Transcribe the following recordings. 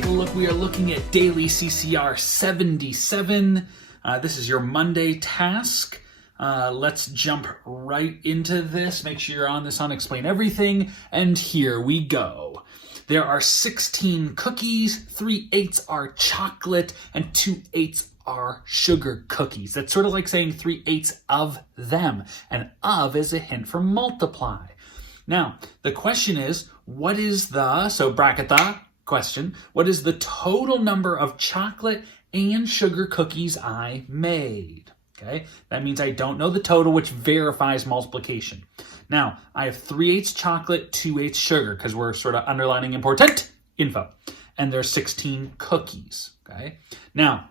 take a look. We are looking at daily CCR 77. This is your Monday task. Let's jump right into this. Make sure you're on this on Explain Everything. And here we go. There are 16 cookies, 3/8 are chocolate, and 2/8 are sugar cookies. That's sort of like saying 3/8 of them. And of is a hint for multiply. Now, the question is, what is so bracket the question, what is the total number of chocolate and sugar cookies I made? Okay, that means I don't know the total, which verifies multiplication. Now, I have 3/8 chocolate, 2/8 sugar, because we're sort of underlining important info. And there's 16 cookies, okay? Now,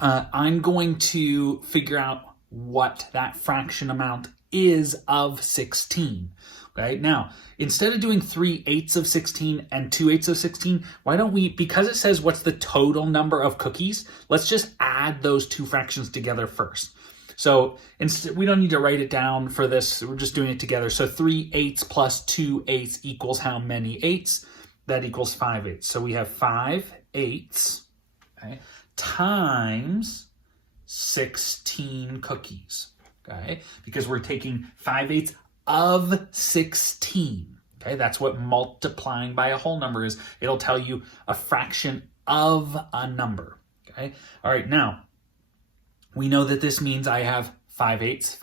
I'm going to figure out what that fraction amount is of 16. Okay, now, instead of doing 3/8 of 16 and 2/8 of 16, why don't we, because it says what's the total number of cookies, let's just add those two fractions together first. So instead, we don't need to write it down for this, we're just doing it together. So 3/8 plus 2/8 equals how many eighths? That equals 5/8. So we have 5/8, okay, times 16 cookies, okay? Because we're taking 5/8 of 16. Okay, that's what multiplying by a whole number is. It'll tell you a fraction of a number. Okay, all right, now we know that this means I have 5/8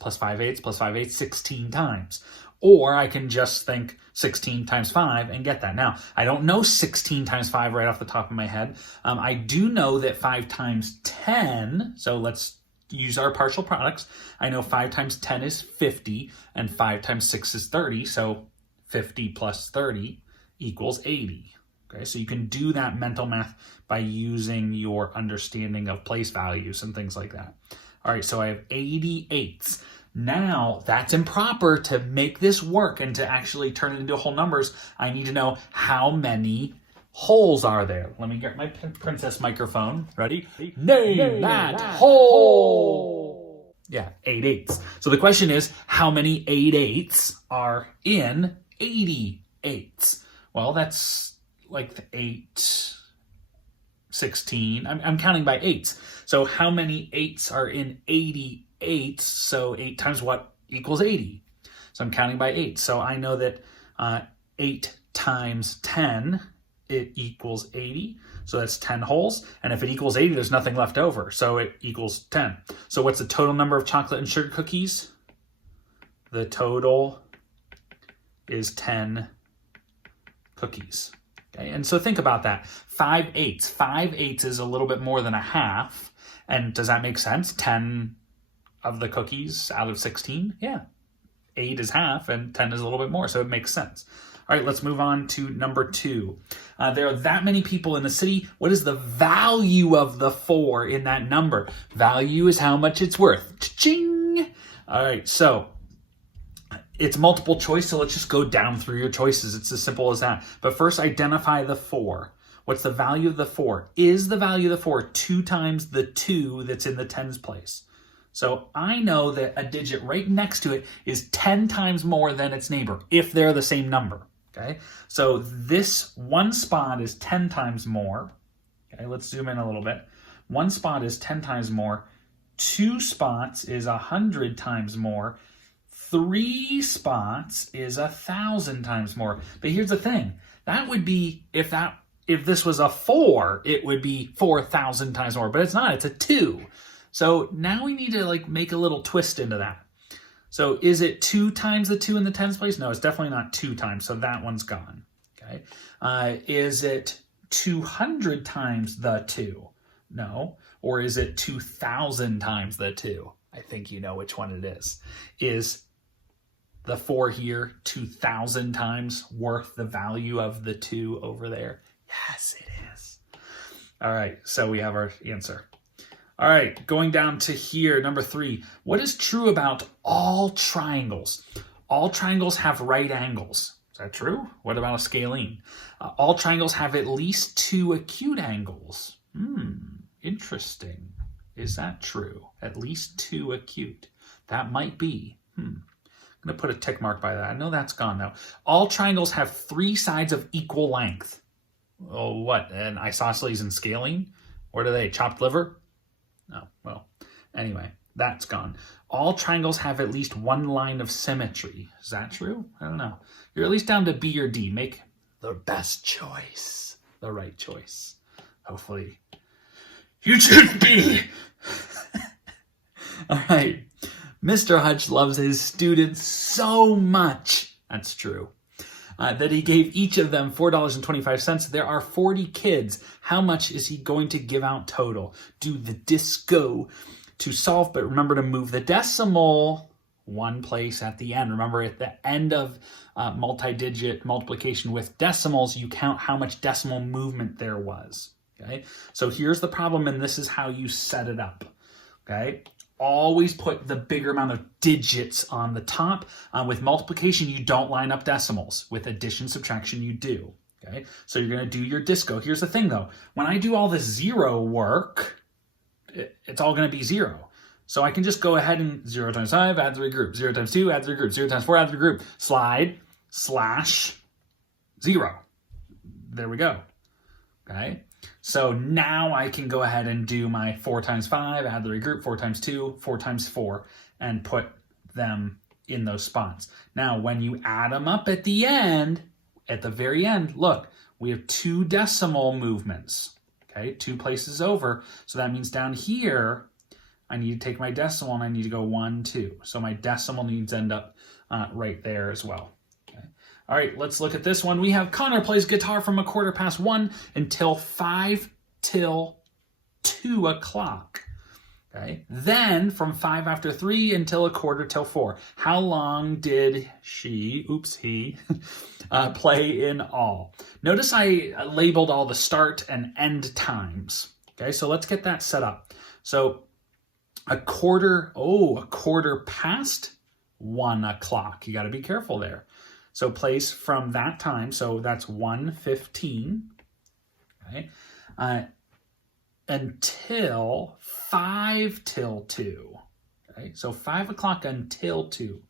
plus 5/8 plus 5/8 16 times. Or I can just think 16 times 5 and get that. Now, I don't know 16 times 5 right off the top of my head. I do know that 5 times 10, so let's use our partial products. I know 5 times 10 is 50, and 5 times 6 is 30, so 50 plus 30 equals 80. Okay, so you can do that mental math by using your understanding of place values and things like that. All right, so I have 88. Now, that's improper. To make this work and to actually turn it into whole numbers, I need to know how many holes are there. Let me get my princess microphone. Ready? Name that hole. Yeah, 8/8. So the question is, how many 8/8 are in 88? Well, that's like 8, 16. I'm counting by eights. So how many eights are in 88? So 8 times what equals 80? So I'm counting by 8. So I know that 8 times 10, it equals 80. So that's 10 holes. And if it equals 80, there's nothing left over. So it equals 10. So what's the total number of chocolate and sugar cookies? The total is 10 cookies. Okay, and so think about that. 5/8. 5/8 is a little bit more than a half. And does that make sense? 10 of the cookies out of 16? Yeah. 8 is half and 10 is a little bit more, so it makes sense. All right, let's move on to number 2. There are that many people in the city. What is the value of the 4 in that number? Value is how much it's worth. Cha-ching! All right, so it's multiple choice, so let's just go down through your choices. It's as simple as that. But first, identify the 4. What's the value of the 4? Is the value of the 4 2 times the 2 that's in the tens place? So I know that a digit right next to it is 10 times more than its neighbor, if they're the same number, okay? So this one spot is 10 times more. Okay, let's zoom in a little bit. One spot is 10 times more. 2 spots is 100 times more. 3 spots is 1,000 times more. But here's the thing. That would be, if this was a 4, it would be 4,000 times more. But it's not, it's a 2. So now we need to make a little twist into that. So is it 2 times the 2 in the tens place? No, it's definitely not 2 times, so that one's gone. Okay. Is it 200 times the 2? No. Or is it 2,000 times the 2? I think you know which one it is. Is the 4 here 2,000 times worth the value of the 2 over there? Yes, it is. All right, so we have our answer. All right, going down to here, number 3. What is true about all triangles? All triangles have right angles. Is that true? What about a scalene? All triangles have at least 2 acute angles. Interesting. Is that true? At least 2 acute. That might be. I'm going to put a tick mark by that. I know that's gone now. All triangles have 3 sides of equal length. Oh, what? An isosceles and scaling? What are they? Chopped liver? Oh, well, anyway, that's gone. All triangles have at least one line of symmetry. Is that true? I don't know. You're at least down to B or D. Make the best choice. The right choice. Hopefully. You choose B! All right. Mr. Hutch loves his students so much. That's true. That he gave each of them $4.25. There are 40 kids. How much is he going to give out total? Do the disco to solve, but remember to move the decimal one place at the end. Remember, at the end of multi-digit multiplication with decimals, you count how much decimal movement there was. Okay, so here's the problem, and this is how you set it up. Okay, always put the bigger amount of digits on the top. With multiplication, you don't line up decimals. With addition, subtraction, you do. Okay, so you're going to do your disco. Here's the thing, though. When I do all this zero work, it's all going to be 0. So I can just go ahead and 0 times 5, add 3 group. 0 times 2, add 3 group. 0 times 4, add 3 group. Slide, slash, 0. There we go. Okay. So now I can go ahead and do my 4 times 5, add the regroup, 4 times 2, 4 times 4, and put them in those spots. Now, when you add them up at the end, at the very end, look, we have 2 decimal movements, okay, 2 places over. So that means down here, I need to take my decimal and I need to go 1, 2. So my decimal needs to end up right there as well. All right, let's look at this one. We have Connor plays guitar from 1:15 until 5 till 2 o'clock. Okay, then from 5 after 3 until 1/4 till 4. How long did he play in all? Notice I labeled all the start and end times. Okay, so let's get that set up. So a quarter past 1 o'clock. You got to be careful there. So place from that time, so that's 1:15, okay, until 5 till 2, okay? So 5 o'clock until 2,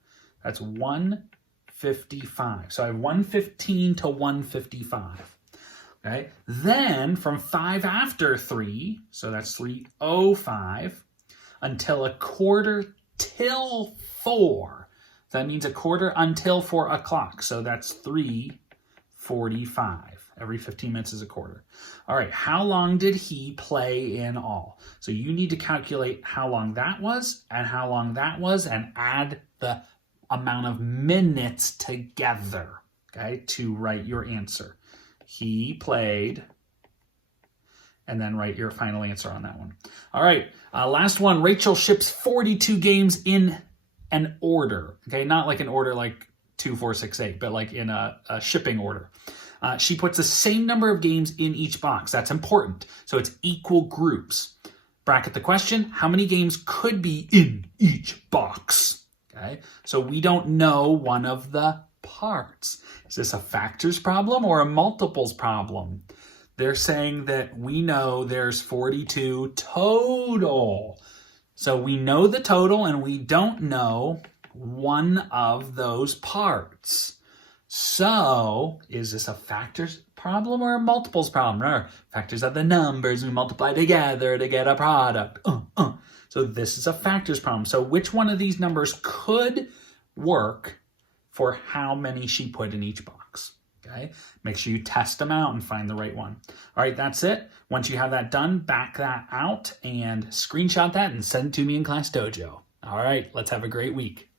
that's 1:55. So I have 1:15 to 1:55, okay? Then from 5 after 3, so that's 3:05, until 1/4 till 4. That means 1/4 until 4 o'clock. So that's 3:45. Every 15 minutes is 1/4. All right, how long did he play in all? So you need to calculate how long that was and how long that was and add the amount of minutes together, okay, to write your answer. He played, and then write your final answer on that one. All right, last one. Rachel ships 42 games in an order, okay? Not like an order like 2, 4, 6, 8, but like in a shipping order. She puts the same number of games in each box. That's important. So it's equal groups. Bracket the question, how many games could be in each box? Okay, so we don't know one of the parts. Is this a factors problem or a multiples problem? They're saying that we know there's 42 total. So we know the total and we don't know one of those parts. So is this a factors problem or a multiples problem? Remember, factors are the numbers we multiply together to get a product. So this is a factors problem. So which one of these numbers could work for how many she put in each box? Okay, make sure you test them out and find the right one. All right, that's it. Once you have that done, back that out and screenshot that and send it to me in Class Dojo. All right, let's have a great week.